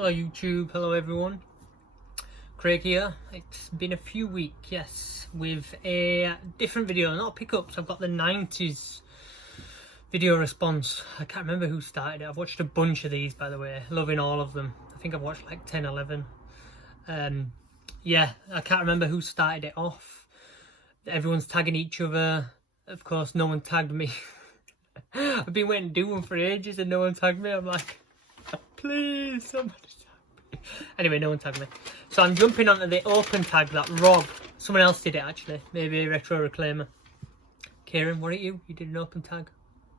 Hello YouTube, hello everyone. Craig here. It's been a few weeks, yes, with a different video, not pickups. I've got the 90s video response. I can't remember who started it. I've watched a bunch of these, by the way, loving all of them. I think I've watched like 10, 11. Yeah, I can't remember who started it off. Everyone's tagging each other. Of course, no one tagged me. I've been waiting to do one for ages and no one tagged me. I'm like, please, somebody tag me. Anyway, no one tagged me. So I'm jumping onto the open tag that Rob, someone else did it actually, maybe a retro reclaimer. Kieran, were it you? You did an open tag?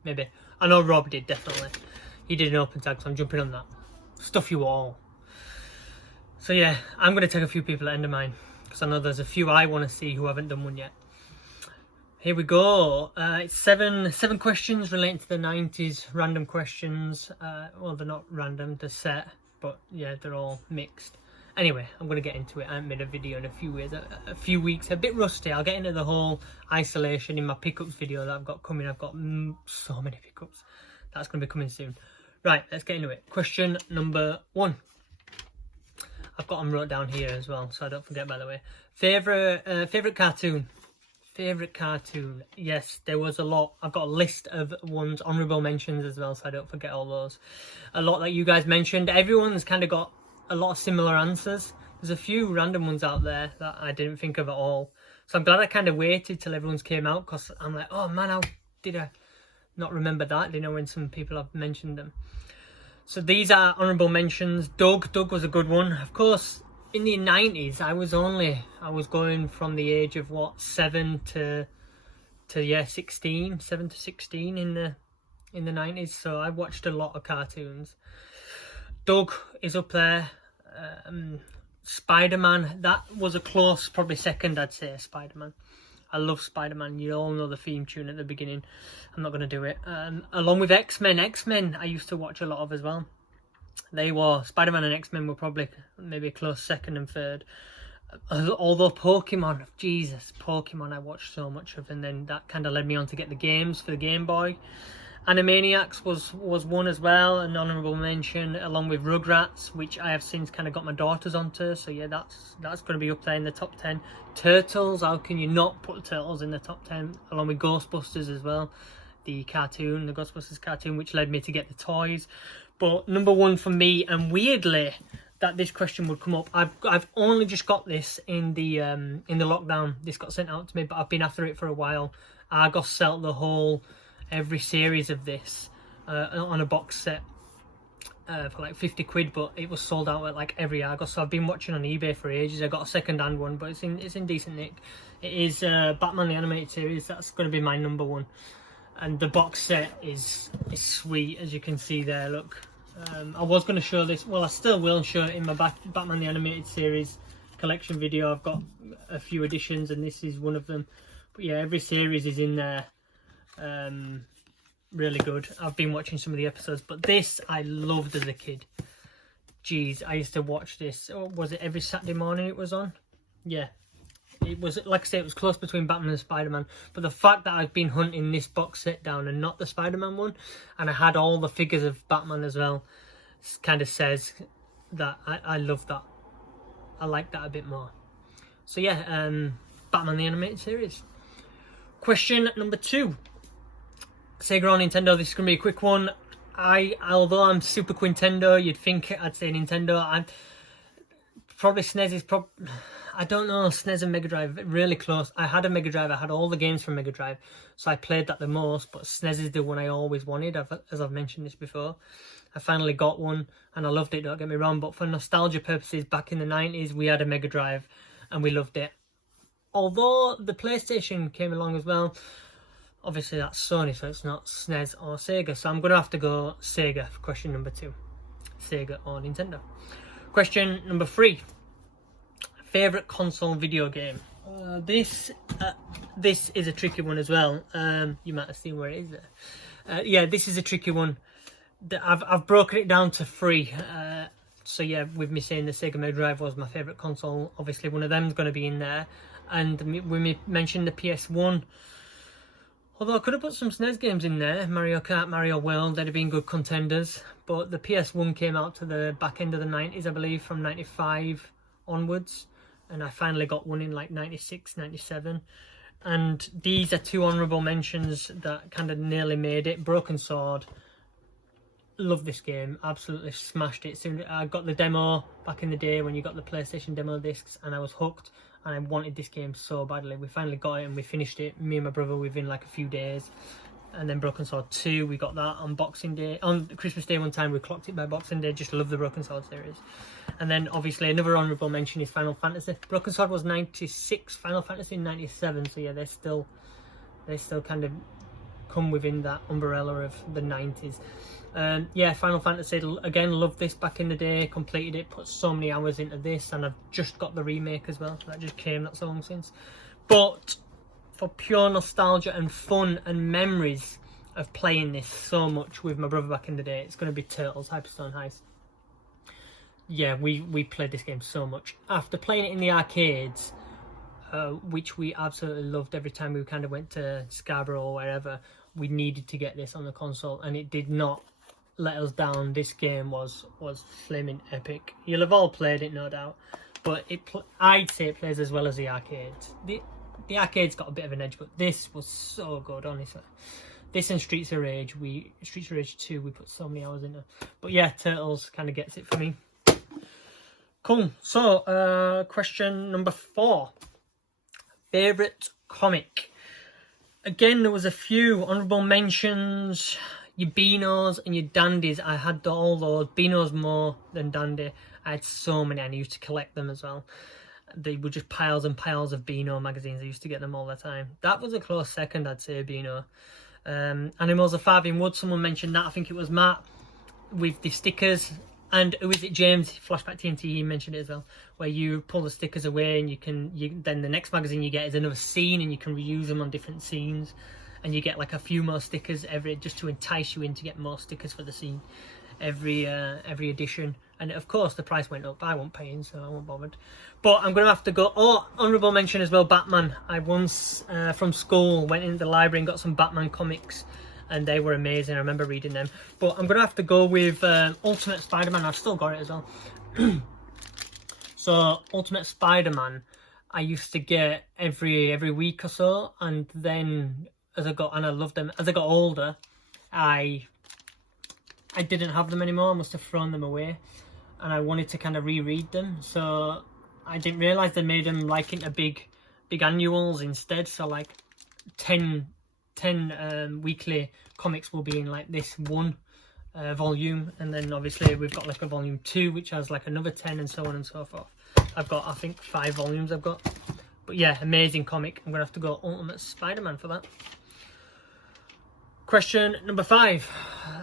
Maybe. I know Rob did, definitely. He did an open tag, so I'm jumping on that. Stuff you all. So yeah, I'm going to tag a few people at end of mine, because I know there's a few I want to see who haven't done one yet. Here we go. It's seven questions relating to the 90s, random questions. Well, they're not random, they're set, but yeah, they're all mixed. Anyway, I'm going to get into it. I haven't made a video in a few weeks, a bit rusty. I'll get into the whole isolation in my pickups video that I've got coming. I've got so many pickups. That's going to be coming soon. Right, let's get into it. Question number 1. I've got them wrote down here as well, so I don't forget, by the way. Favourite cartoon? Favourite cartoon? Yes, there was a lot. I've got a list of ones, honourable mentions as well, so I don't forget all those. A lot that you guys mentioned. Everyone's kind of got a lot of similar answers. There's a few random ones out there that I didn't think of at all. So I'm glad I kind of waited till everyone's came out, because I'm like, oh man, how did I not remember that? You know, when some people have mentioned them. So these are honourable mentions. Doug was a good one. Of course, in the 90s, I was going from the age of what, 7 to 16, 7 to 16 in the 90s. So I watched a lot of cartoons. Doug is up there. Spider-Man, that was a close, probably second, I'd say. Spider-Man. I love Spider-Man. You all know the theme tune at the beginning. I'm not going to do it. Along with X-Men. X-Men I used to watch a lot of as well. They were, Spider-Man and X-Men were probably maybe a close second and third. Although Pokemon, Jesus, Pokemon I watched so much of, and then that kind of led me on to get the games for the Game Boy. Animaniacs was one as well, an honourable mention, along with Rugrats, which I have since kind of got my daughters onto. So yeah, that's going to be up there in the top 10. Turtles, how can you not put Turtles in the top 10? Along with Ghostbusters as well, the cartoon, the Ghostbusters cartoon, which led me to get the toys. But number one for me, and weirdly that this question would come up, I've only just got this in the lockdown. This got sent out to me, but I've been after it for a while. Argos sold every series of this on a box set for like 50 quid, but it was sold out at like every Argos. So I've been watching on eBay for ages. I got a second-hand one, but it's in decent nick. It is Batman the Animated Series. That's going to be my number one, and the box set is sweet, as you can see there. Look, I was going to show this. Well, I still will show it in my Batman the Animated Series collection video. I've got a few editions, and this is one of them. But yeah, every series is in there. Really good. I've been watching some of the episodes, but this I loved as a kid. Jeez, I used to watch this. Oh, was it every Saturday morning it was on? Yeah, it was, like I say, it was close between Batman and Spider-Man, but the fact that I've been hunting this box set down and not the Spider-Man one, and I had all the figures of Batman as well, kind of says that I love that. I like that a bit more. So yeah, Batman the Animated Series. Question number 2. Sega or Nintendo? This is going to be a quick one. Although I'm Super Quintendo, you'd think I'd say Nintendo. I'm probably SNES is I don't know, SNES and Mega Drive, really close. I had a Mega Drive, I had all the games from Mega Drive, so I played that the most, but SNES is the one I always wanted, as I've mentioned this before. I finally got one, and I loved it, don't get me wrong, but for nostalgia purposes, back in the 90s, we had a Mega Drive, and we loved it. Although the PlayStation came along as well, obviously that's Sony, so it's not SNES or Sega. So I'm going to have to go Sega for question number 2. Sega or Nintendo. Question number 3. Favourite console video game? This is a tricky one as well. You might have seen where it is there. Yeah, this is a tricky one. I've broken it down to 3. So yeah, with me saying the Sega Mega Drive was my favourite console, obviously one of them is going to be in there. And when we mentioned the PS1, although I could have put some SNES games in there, Mario Kart, Mario World, they'd have been good contenders. but the PS1 came out to the back end of the 90s, I believe, from 95 onwards, and I finally got one in like 96, 97. And these are two honourable mentions that kind of nearly made it. Broken Sword, love this game, absolutely smashed it. Soon I got the demo back in the day when you got the PlayStation demo discs, and I was hooked, and I wanted this game so badly. We finally got it and we finished it, me and my brother, within like a few days. And then Broken Sword 2, we got that on Boxing Day. On Christmas Day one time, we clocked it by Boxing Day. Just love the Broken Sword series. And then, obviously, another honourable mention is Final Fantasy. Broken Sword was 96, Final Fantasy 97. So, yeah, they still kind of come within that umbrella of the 90s. Yeah, Final Fantasy, again, loved this back in the day. Completed it, put so many hours into this. And I've just got the remake as well. That just came not so long since. But for pure nostalgia and fun and memories of playing this so much with my brother back in the day, it's going to be Turtles Hyperstone Heist. Yeah, we played this game so much. After playing it in the arcades, which we absolutely loved every time we kind of went to Scarborough or wherever, we needed to get this on the console, and it did not let us down. This game was flaming epic. You'll have all played it, no doubt, but I'd say it plays as well as the arcades. The arcade's got a bit of an edge, but this was so good, honestly. This and Streets of Rage 2, we put so many hours into. But yeah, Turtles kind of gets it for me. Cool. So, question number 4. Favourite comic? Again, there was a few honourable mentions. Your Beanos and your Dandies. I had all those. Beanos more than Dandy. I had so many, and I used to collect them as well. They were just piles and piles of Beano magazines. I used to get them all the time. That was a close second, I'd say, Beano. Animals of Farthing Wood, someone mentioned that. I think it was Matt, with the stickers. And who is it, James? Flashback TNT, he mentioned it as well. Where you pull the stickers away, and then the next magazine you get is another scene, and you can reuse them on different scenes. And you get like a few more stickers just to entice you in to get more stickers for the scene. Every edition. And of course the price went up. I won't pay in, so I won't bothered. But I'm going to have to go. Oh, honourable mention as well, Batman. I once from school went into the library and got some Batman comics, and they were amazing. I remember reading them. But I'm going to have to go with Ultimate Spider-Man. I've still got it as well. So Ultimate Spider-Man, I used to get every week or so, and then I loved them. As I got older, I didn't have them anymore. I must have thrown them away, and I wanted to kind of reread them. So I didn't realise they made them like into big annuals instead. So like 10 weekly comics will be in like this one volume, and then obviously we've got like a volume 2 which has like another 10, and so on and so forth. I've got, I think, 5 volumes I've got. But yeah, amazing comic. I'm gonna have to go Ultimate Spider-Man for that. Question number 5,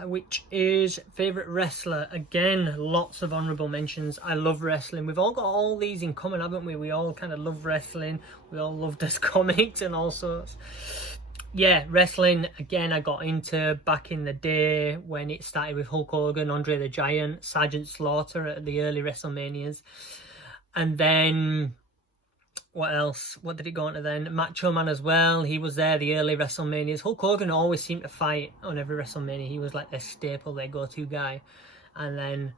which is favourite wrestler. Again, lots of honourable mentions. I love wrestling. We've all got all these in common, haven't we? We all kind of love wrestling. We all love this comics and all sorts. Yeah, wrestling, again, I got into back in the day when it started with Hulk Hogan, Andre the Giant, Sergeant Slaughter at the early WrestleManias. And then what else? What did it go on to then? Macho Man as well. He was there, the early WrestleManias. Hulk Hogan always seemed to fight on every WrestleMania. He was like their staple, their go-to guy. And then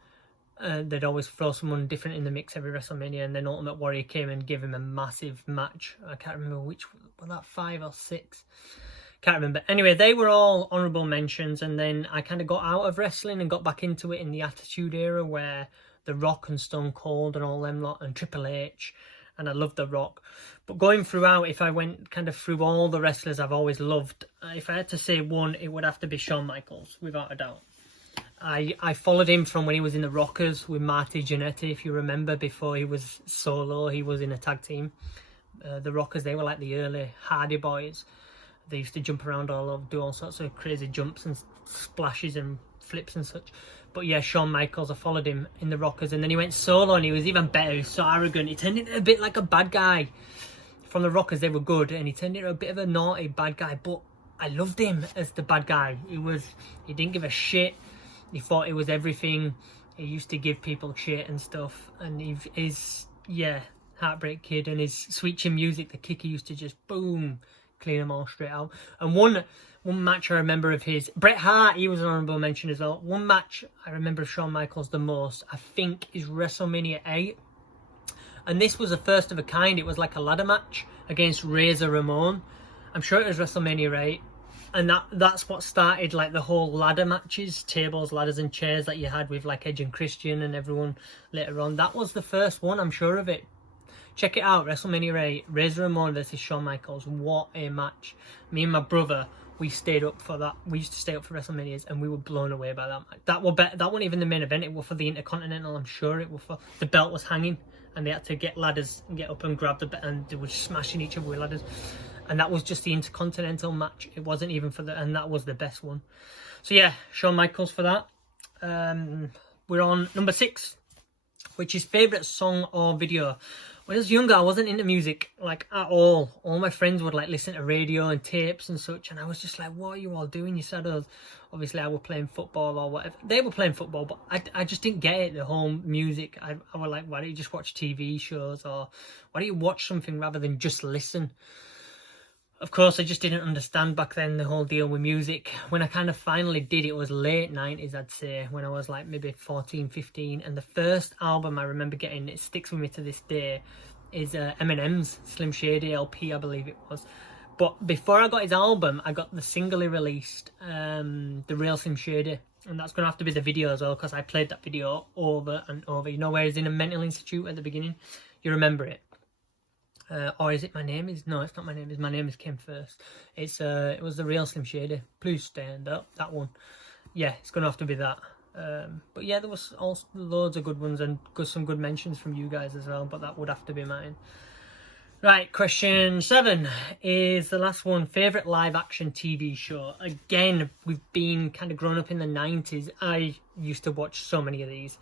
they'd always throw someone different in the mix every WrestleMania. And then Ultimate Warrior came and gave him a massive match. I can't remember which, was that 5 or 6? Can't remember. Anyway, they were all honourable mentions. And then I kind of got out of wrestling and got back into it in the Attitude Era, where The Rock and Stone Cold and all them lot, and Triple H. And I love The Rock. But going throughout, if I went kind of through all the wrestlers I've always loved, if I had to say one, it would have to be Shawn Michaels, without a doubt. I followed him from when he was in the Rockers with Marty Jannetty, if you remember. Before he was solo, he was in a tag team. The Rockers, they were like the early Hardy Boys. They used to jump around all over, do all sorts of crazy jumps and splashes and flips and such. But yeah, Shawn Michaels, I followed him in the Rockers, and then he went solo and he was even better. He was so arrogant. He turned into a bit like a bad guy. From the Rockers, they were good, and he turned into a bit of a naughty bad guy, but I loved him as the bad guy. He didn't give a shit. He thought he was everything. He used to give people shit and stuff, and his Heartbreak Kid and his Sweet Chin Music, the kick, he used to just boom, clean them all straight out. And one One match I remember of his, Bret Hart, he was an honourable mention as well. One match I remember of Shawn Michaels the most, I think, is WrestleMania 8. And this was a first of a kind. It was like a ladder match against Razor Ramon. I'm sure it was WrestleMania 8. And that's what started like the whole ladder matches, tables, ladders and chairs that you had with like Edge and Christian and everyone later on. That was the first one, I'm sure of it. Check it out, WrestleMania 8, Razor Ramon versus Shawn Michaels. What a match. Me and my brother, we stayed up for that. We used to stay up for WrestleManias and we were blown away by that match. That wasn't even the main event, it was for the Intercontinental, I'm sure it was for. The belt was hanging and they had to get ladders and get up and grab the belt and they were smashing each other with ladders. And that was just the Intercontinental match. It wasn't even for and that was the best one. So yeah, Shawn Michaels for that. We're on number 6, which is favourite song or video. When I was younger, I wasn't into music, like, at all. All my friends would, like, listen to radio and tapes and such, and I was just like, what are you all doing, you saddos? Obviously, I was playing football or whatever. They were playing football, but I just didn't get it, the whole music. I was like, why don't you just watch TV shows, or why don't you watch something rather than just listen? Of course, I just didn't understand back then the whole deal with music. When I kind of finally did, it was late 90s, I'd say, when I was like maybe 14, 15. And the first album I remember getting, it sticks with me to this day, is Eminem's Slim Shady LP, I believe it was. But before I got his album, I got the single he released, The Real Slim Shady. And that's going to have to be the video as well, because I played that video over and over. You know where he's in a mental institute at the beginning? You remember it. Or is it My Name Is? No, it's not My Name Is. My Name Is came first. It was The Real Slim Shady. Please Stand Up. That one. Yeah, it's going to have to be that. But yeah, there was also loads of good ones and some good mentions from you guys as well. But that would have to be mine. Right, question 7 is the last one. Favourite live action TV show. Again, we've been kind of grown up in the 90s. I used to watch so many of these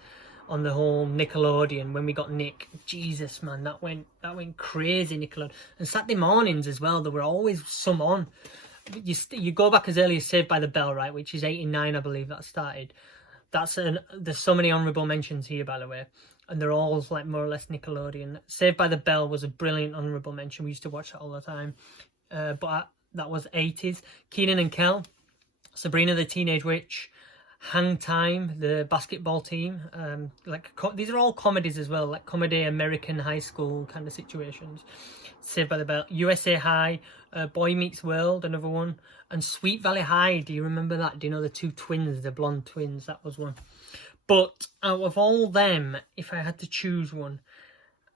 on the whole Nickelodeon when we got Nick. Jesus, man, that went crazy, Nickelodeon. And Saturday mornings as well, there were always some on. You go back as early as Saved by the Bell, right, which is 89, I believe that started. There's so many honourable mentions here, by the way, and they're all like more or less Nickelodeon. Saved by the Bell was a brilliant honourable mention. We used to watch that all the time. But that was 80s. Kenan and Kel, Sabrina the Teenage Witch, Hang Time, the basketball team. These are all comedies as well, like comedy American high school kind of situations. Saved by the Bell, USA High, Boy Meets World, another one, and Sweet Valley High. Do you remember that? Do you know the two twins, the blonde twins? That was one. But out of all them, if I had to choose one,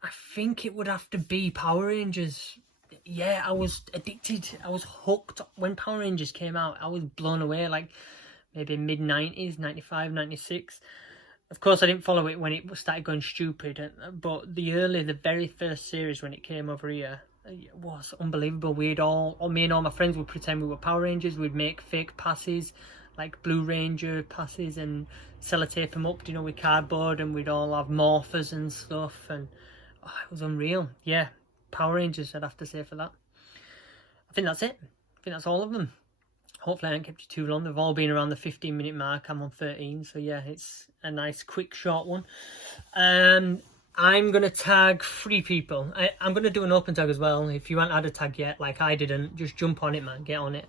I think it would have to be Power Rangers. Yeah, I was addicted. I was hooked. When Power Rangers came out, I was blown away. Like, maybe mid-90s, 95, 96. Of course, I didn't follow it when it started going stupid. But the very first series when it came over here, it was unbelievable. Me and all my friends would pretend we were Power Rangers. We'd make fake passes, like Blue Ranger passes, and sellotape them up, with cardboard. And we'd all have morphers and stuff. And it was unreal. Yeah, Power Rangers, I'd have to say for that. I think that's it. I think that's all of them. Hopefully I haven't kept you too long. They've all been around the 15-minute mark. I'm on 13. So yeah, it's a nice, quick, short one. I'm going to tag 3 people. I'm going to do an open tag as well. If you haven't had a tag yet, like I didn't, just jump on it, man. Get on it.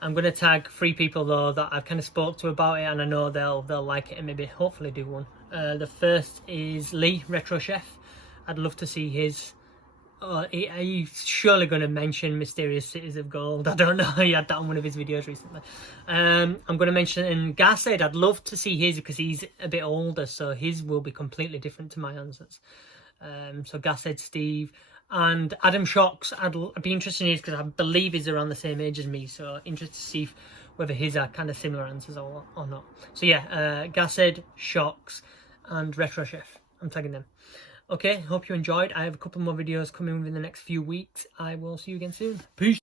I'm going to tag 3 people, though, that I've kind of spoke to about it. And I know they'll like it and maybe hopefully do one. The first is Lee, Retro Chef. I'd love to see his... he's surely going to mention Mysterious Cities of Gold. I don't know. He had that on one of his videos recently. I'm going to mention Gassed. I'd love to see his because he's a bit older, so his will be completely different to my answers. So Gassed, Steve, and Adam Shocks. I'd be interested in his because I believe he's around the same age as me. So interested to see whether his are kind of similar answers or not. So yeah, Gassed, Shocks, and Retro Chef. I'm tagging them. Okay, hope you enjoyed. I have a couple more videos coming within the next few weeks. I will see you again soon. Peace.